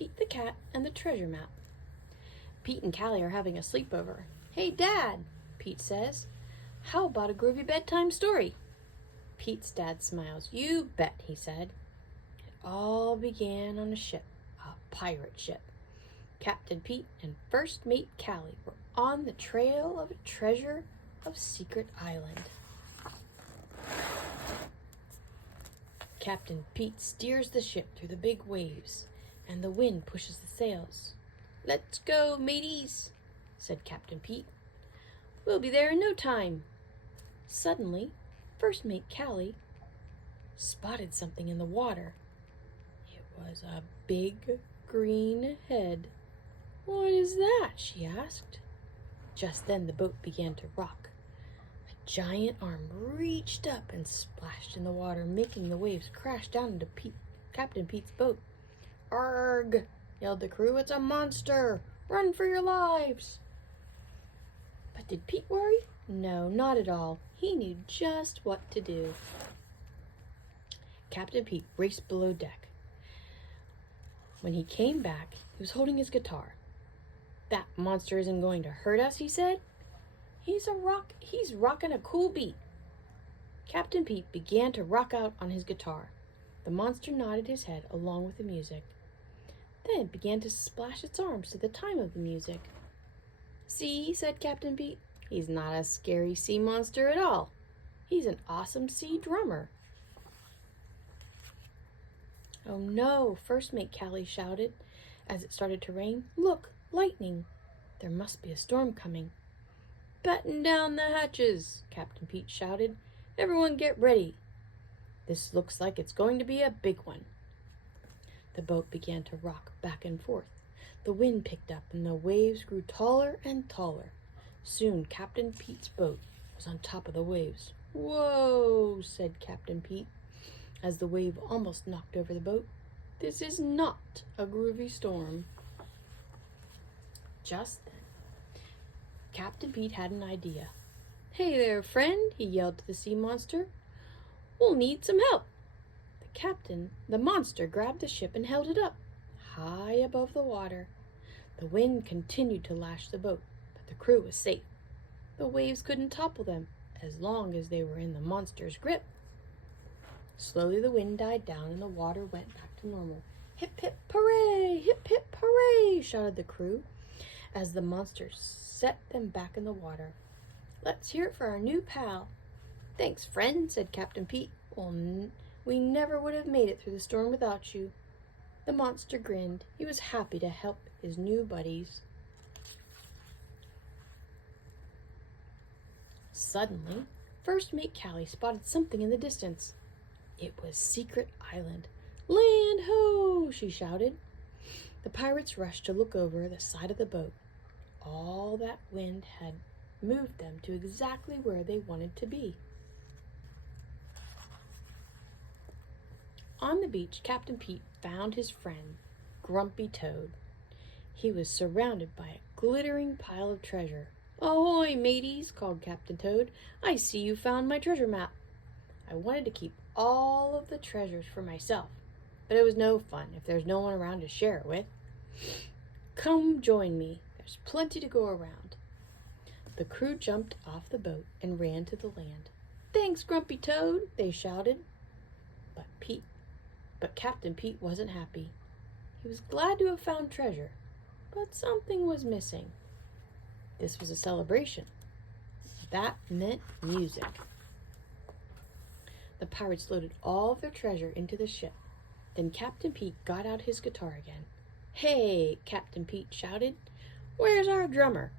Pete the Cat and the Treasure Map. Pete and Callie are having a sleepover. "Hey, Dad," Pete says. "How about a groovy bedtime story?" Pete's dad smiles. "You bet," he said. It all began on a ship, a pirate ship. Captain Pete and First Mate Callie were on the trail of a treasure of Secret Island. Captain Pete steers the ship through the big waves, and the wind pushes the sails. "Let's go, mateys," said Captain Pete. "We'll be there in no time." Suddenly, First Mate Callie spotted something in the water. It was a big green head. "What is that?" she asked. Just then the boat began to rock. A giant arm reached up and splashed in the water, making the waves crash down into Captain Pete's boat. "Arg!" yelled the crew. "It's a monster! Run for your lives!" But did Pete worry? No, not at all. He knew just what to do. Captain Pete raced below deck. When he came back, he was holding his guitar. "That monster isn't going to hurt us," he said. He's rocking a cool beat." Captain Pete began to rock out on his guitar. The monster nodded his head along with the music. Then it began to splash its arms to the time of the music. "See," said Captain Pete, "he's not a scary sea monster at all. He's an awesome sea drummer." "Oh no," First Mate Callie shouted as it started to rain. "Look, lightning! There must be a storm coming." "Batten down the hatches," Captain Pete shouted. "Everyone get ready. This looks like it's going to be a big one." The boat began to rock back and forth. The wind picked up and the waves grew taller and taller. Soon Captain Pete's boat was on top of the waves. "Whoa," said Captain Pete as the wave almost knocked over the boat. "This is not a groovy storm." Just then, Captain Pete had an idea. "Hey there, friend," he yelled to the sea monster. "We'll need some help." The monster grabbed the ship and held it up, high above the water. The wind continued to lash the boat, but the crew was safe. The waves couldn't topple them as long as they were in the monster's grip. Slowly the wind died down and the water went back to normal. "Hip, hip, hooray! Hip, hip, hooray!" shouted the crew as the monster set them back in the water. "Let's hear it for our new pal." "Thanks, friend," said Captain Pete. We never would have made it through the storm without you." The monster grinned. He was happy to help his new buddies. Suddenly, First Mate Callie spotted something in the distance. It was Secret Island. "Land ho!" she shouted. The pirates rushed to look over the side of the boat. All that wind had moved them to exactly where they wanted to be. On the beach, Captain Pete found his friend, Grumpy Toad. He was surrounded by a glittering pile of treasure. "Ahoy, mateys!" called Captain Toad. "I see you found my treasure map. I wanted to keep all of the treasures for myself, but it was no fun if there's no one around to share it with. Come join me. There's plenty to go around." The crew jumped off the boat and ran to the land. "Thanks, Grumpy Toad," they shouted. But Captain Pete wasn't happy. He was glad to have found treasure, but something was missing. This was a celebration. That meant music. The pirates loaded all of their treasure into the ship. Then Captain Pete got out his guitar again. "Hey," Captain Pete shouted, "where's our drummer?"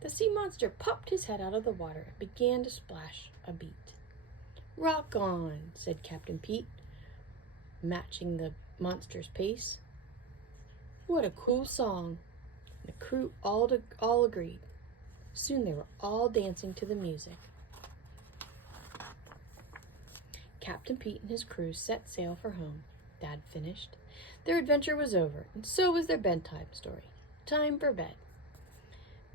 The sea monster popped his head out of the water and began to splash a beat. "Rock on," said Captain Pete, matching the monster's pace. "What a cool song." The crew all agreed. Soon they were all dancing to the music. Captain Pete and his crew set sail for home. Dad finished. Their adventure was over, and so was their bedtime story. Time for bed.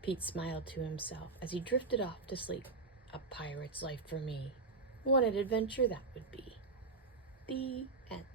Pete smiled to himself as he drifted off to sleep. A pirate's life for me. What an adventure that would be. The end.